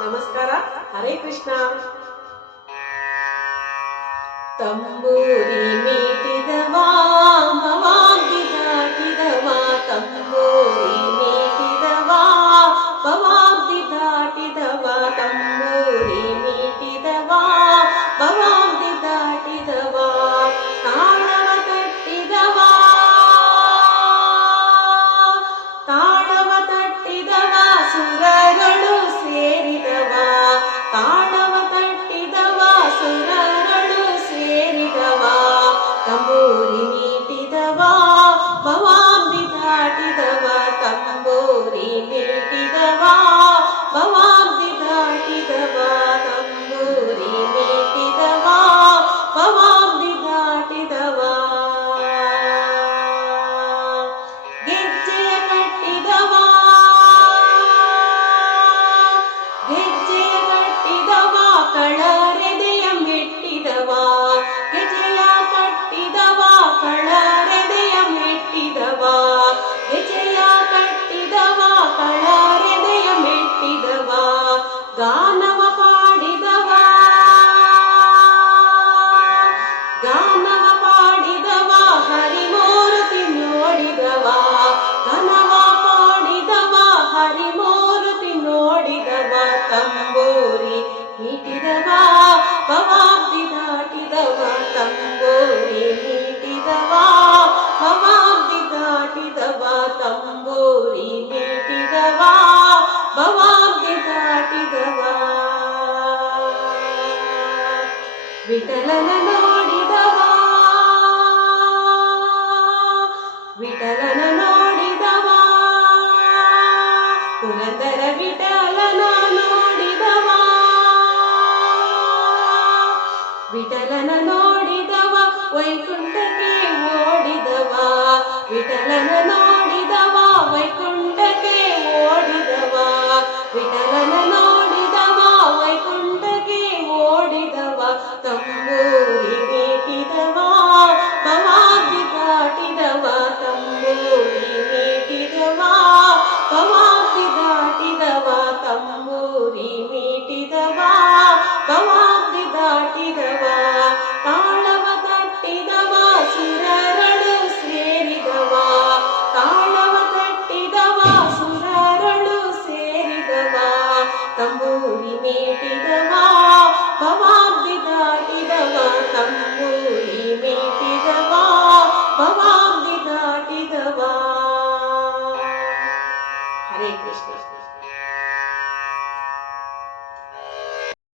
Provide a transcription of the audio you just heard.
ನಮಸ್ಕಾರ. ಹರೇ ಕೃಷ್ಣ. ತಂಬೂರಿ ಮೀಟಿದವಾ ಭವಾಬ್ದಿ ದಾಟಿದವಾ, ತಂಬೂರಿ ಮೀಟಿದವಾ ಭವಾಬ್ದಿ ದಾಟಿದವಾ, ತಂಬೂರಿ ಮೀಟಿದವಾ ಭವಾಬ್ದಿ ದಾಟಿದವಾ, ತಾಳವ ತಟ್ಟಿದವಾ ತಾಳವ ತಟ್ಟಿದವಾ ಸುರಗಳು ಸೇರಿದವಾ, ತಾಳವ ತಟ್ಟಿದವಾ ಸುರಗಳು ಸೇರಿದವಾ, ತಂಬೂರಿ ಮೀಟಿದವಾ ಭವಾಬ್ದಿ ದಾಟಿದವಾ, ತಂಬೂರಿ ಮೀಟಿದವಾ ಭವಾಬ್ದಿ ದಾಟಿದವಾ, ತಂಬೂರಿ ಮೀಟಿದವಾ ಭವಾಬ್ದಿ ದಾಟಿದವಾ, ಗೆಜ್ಜೆಯ ಕಟ್ಟಿದವಾ ಗೆಜ್ಜೆಯ ಕಟ್ಟಿದವಾ ಕಳರೆದೆಯ ಮೆಟ್ಟಿದವಾ, ಗೆಜ್ಜೆಯ ಕಟ್ಟಿದವಾ ಕಳರೆದೆಯ ಮೆಟ್ಟಿದವಾ, ಗೆಜ್ಜೆಯ ಕಟ್ಟಿದವಾ ಕಳರೆದೆಯ ಮೆಟ್ಟಿದವಾ, ಗಾನವ ಪಾಡಿದವಾ ಗಾನವ ಪಾಡಿದವಾ ಹರಿಮೂರ್ತಿ ನೋಡಿದವಾ, ಗಾನವ ಪಾಡಿದವಾ ಹರಿಮೂರ್ತಿ ನೋಡಿದವಾ, ತಂಬೂರಿ ಮೀಟಿದವಾ ಭವಾಬ್ದಿ ದಾಟಿದವಾ, ತಂಬೂರಿ ಮೀಟಿದವಾ ಭವಾಬ್ದಿ ದಾಟಿದವಾ, ತಂಬೂರಿ ಮೀಟಿದವಾ ಭವಾಬ್ದಿ ದಾಟಿದವಾ, ವಿಠಲನ ನೋಡಿದವಾ ವಿಠಲನ ನೋಡಿದವಾ, ಪುರಂದರ ವಿಠಲನ ನೋಡಿದವಾ, ವಿಠಲನ ನೋಡಿದವಾ ವೈಕುಂಠಕ್ಕೆ ಓಡಿದವಾ, ವಿಠಲನ ನೋಡಿದವಾ ವೈಕುಂಠ